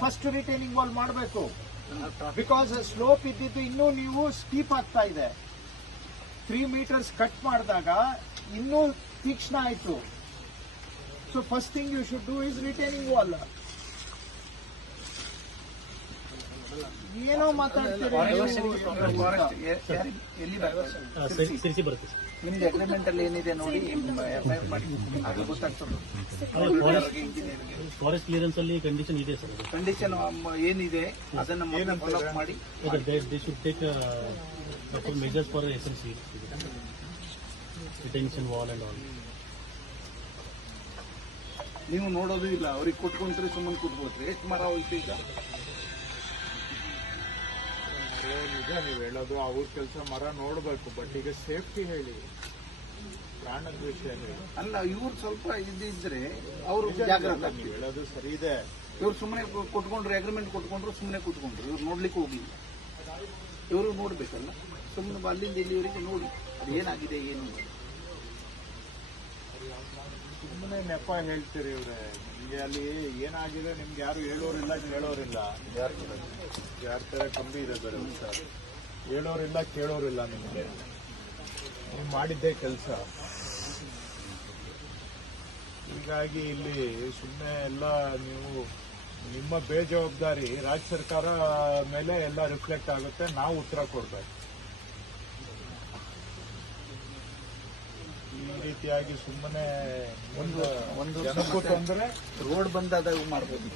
First retaining wall ಮಾಡಬೇಕು. Because slope ಇದ್ದಿದ್ದು ಇನ್ನೂ ನೀವು ಸ್ಟೀಪ್ ಆಗ್ತಾ ಇದೆ. 3 meters ಕಟ್ ಮಾಡಿದಾಗ ಇನ್ನೂ ತೀಕ್ಷ್ಣ ಆಯ್ತು. So first thing you should do is retaining wall. ಏನೋ ಮಾತಾಡ್ತೀರಿ. ನಿಮ್ದು ಅಗ್ರಿಮೆಂಟ್ ಅಲ್ಲಿ ಏನಿದೆ ನೋಡಿ, FIR ಮಾಡಿ, ಅದು ಗೊತ್ತಾಗ್ತದೆ. ಫಾರೆಸ್ಟ್ ಕ್ಲಿಯರೆನ್ಸ್ ಅಲ್ಲಿ ಕಂಡೀಷನ್ ಇದೆ ಸರ್. ಕಂಡೀಷನ್ ಏನಿದೆ ಅದನ್ನ ಫಾಲೋ ಅಪ್ ಮಾಡಿ. They should take measures for SNC, retention wall and all. ನೀವು ನೋಡೋದು ಇಲ್ಲ, ಅವ್ರಿಗೆ ಕೊಟ್ಕೊಂಡ್ರೆ ಸುಮ್ಮನೆ ಕೂತ್ಕೋತ್ರಿ. ಎಷ್ಟು ಮರ ಹೋಯ್ತು ಈಗ? ನಿಜ ನೀವು ಹೇಳೋದು, ಅವ್ರ ಕೆಲಸ ಮರ ನೋಡ್ಬೇಕು, ಬಟ್ ಈಗ ಸೇಫ್ಟಿ ಹೇಳಿ, ಪ್ರಾಣದ ವಿಷಯ ಅಲ್ಲ. ಇವ್ರು ಸ್ವಲ್ಪ ಇದ್ದಿದ್ರೆ ಅವರು ಜಾಗ್ರತೆ ಆಗ್ತೀವಿ. ಹೇಳೋದು ಸರಿ ಇದೆ. ಇವ್ರು ಸುಮ್ಮನೆ ಕೊಟ್ಕೊಂಡ್ರು, ಅಗ್ರಿಮೆಂಟ್ ಕೊಟ್ಕೊಂಡ್ರು, ಸುಮ್ಮನೆ ಕೂತ್ಕೊಂಡ್ರು. ಇವ್ರು ನೋಡ್ಲಿಕ್ಕೆ ಹೋಗಿಲ್ಲ. ಇವರು ನೋಡ್ಬೇಕಲ್ಲ, ಸುಮ್ಮನೆ ಅಲ್ಲಿಂದ ಇಲ್ಲಿವರೆಗೆ ನೋಡಿ ಅದು ಏನಾಗಿದೆ ಏನು. ಸುಮ್ಮನೆ ನೆಪ ಹೇಳ್ತೀರಿ ಇವ್ರೆ. ನಿಮ್ಗೆ ಅಲ್ಲಿ ಏನಾಗಿದೆ ನಿಮ್ಗೆ ಯಾರು ಹೇಳೋರಿಲ್ಲ, ಕೇಳೋರಿಲ್ಲ. ಯಾರ ತರ ಕಂಬಿ ಇದೆ ಬೇರೆ ಸರ್, ಹೇಳೋರಿಲ್ಲ ಕೇಳೋರಿಲ್ಲ. ನಿಮ್ಗೆ ನೀವು ಮಾಡಿದ್ದೇ ಕೆಲಸ. ಹೀಗಾಗಿ ಇಲ್ಲಿ ಸುಮ್ಮನೆ ಎಲ್ಲ ನೀವು ನಿಮ್ಮ ಬೇಜವಾಬ್ದಾರಿ ರಾಜ್ಯ ಸರ್ಕಾರ ಮೇಲೆ ಎಲ್ಲ ರಿಫ್ಲೆಕ್ಟ್ ಆಗುತ್ತೆ. ನಾವು ಉತ್ತರ ಕೊಡ್ಬೇಕು. ಈ ರೀತಿಯಾಗಿ ಸುಮ್ಮನೆ ಒಂದು ಜನಕ್ಕೂ ತೊಂದರೆ, ರೋಡ್ ಬಂದಾದಾಗ ಮಾಡ್ಬೋದು.